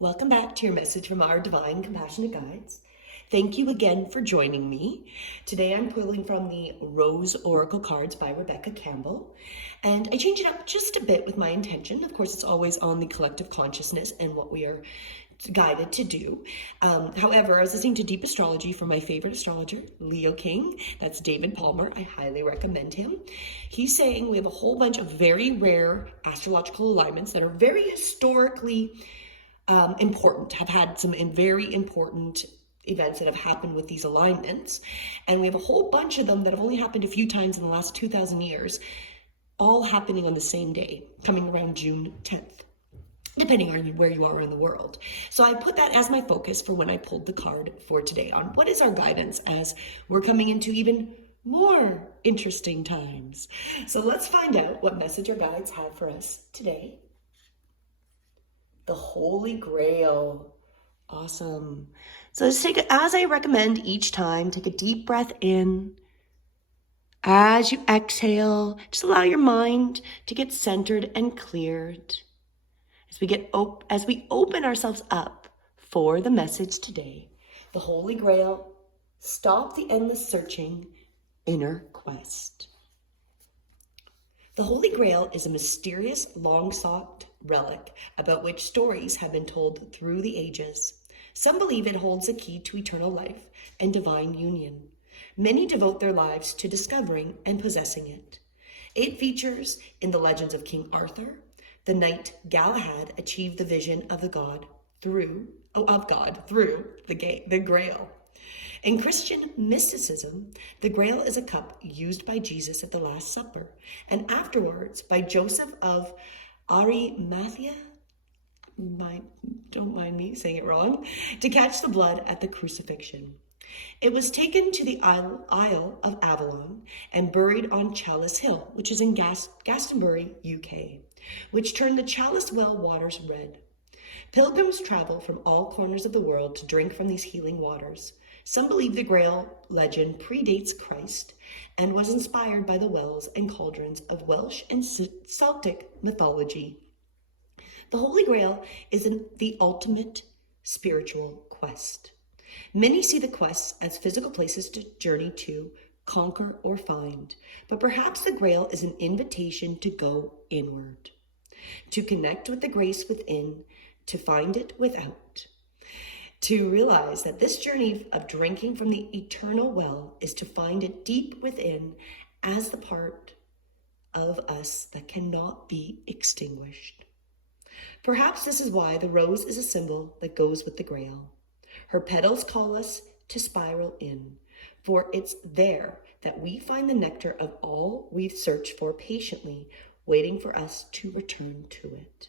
Welcome back to your message from our Divine Compassionate Guides. Thank you again for joining me. Today I'm pulling from the Rose Oracle cards by Rebecca Campbell, and I change it up just a bit with my intention. Of course, it's always on the collective consciousness and what we are guided to do. However, I was listening to Deep Astrology from my favorite astrologer, Leo King. That's David Palmer. I highly recommend him. He's saying we have a whole bunch of very rare astrological alignments that are very historically important, have had some very important events that have happened with these alignments. And we have a whole bunch of them that have only happened a few times in the last 2,000 years, all happening on the same day, coming around June 10th. Depending on where you are in the world. So I put that as my focus for when I pulled the card for today on what is our guidance as we're coming into even more interesting times. So let's find out what message our guides have for us today. The Holy Grail. Awesome. So let's take it as I recommend each time. Take a deep breath in. As you exhale, just allow your mind to get centered and cleared. As we open ourselves up for the message today, the Holy Grail, stop the endless searching, inner quest. The Holy Grail is a mysterious, long-sought relic about which stories have been told through the ages. Some believe it holds a key to eternal life and divine union. Many devote their lives to discovering and possessing it. It features in the legends of King Arthur. The knight Galahad achieved the vision of God through the Grail. In Christian mysticism, the Grail is a cup used by Jesus at the Last Supper, and afterwards by Joseph of Arimathea, don't mind me saying it wrong, to catch the blood at the crucifixion. It was taken to the Isle of Avalon and buried on Chalice Hill, which is in Glastonbury, UK, which turned the Chalice well waters red. Pilgrims travel from all corners of the world to drink from these healing waters. Some believe the Grail legend predates Christ and was inspired by the wells and cauldrons of Welsh and Celtic mythology. The Holy Grail is the ultimate spiritual quest. Many see the quests as physical places to journey to, conquer, or find, but perhaps the Grail is an invitation to go inward, to connect with the grace within, to find it without, to realize that this journey of drinking from the eternal well is to find it deep within as the part of us that cannot be extinguished. Perhaps this is why the rose is a symbol that goes with the Grail. Her petals call us to spiral in, for it's there that we find the nectar of all we've searched for patiently, waiting for us to return to it.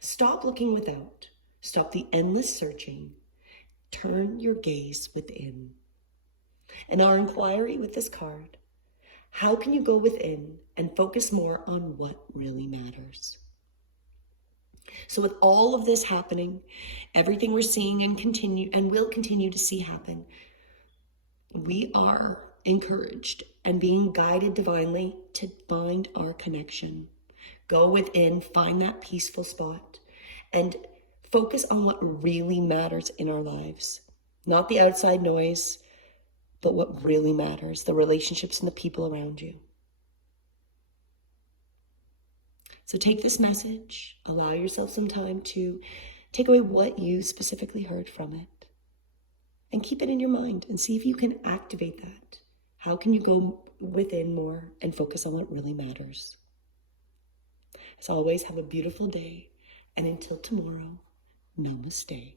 Stop looking without. Stop the endless searching. Turn your gaze within. In our inquiry with this card, how can you go within and focus more on what really matters? So with all of this happening, everything we're seeing and will continue to see happen, we are encouraged and being guided divinely to find our connection. Go within, find that peaceful spot, and focus on what really matters in our lives. Not the outside noise, but what really matters, the relationships and the people around you. So take this message, allow yourself some time to take away what you specifically heard from it, and keep it in your mind and see if you can activate that. How can you go within more and focus on what really matters? As always, have a beautiful day, and until tomorrow, Namaste.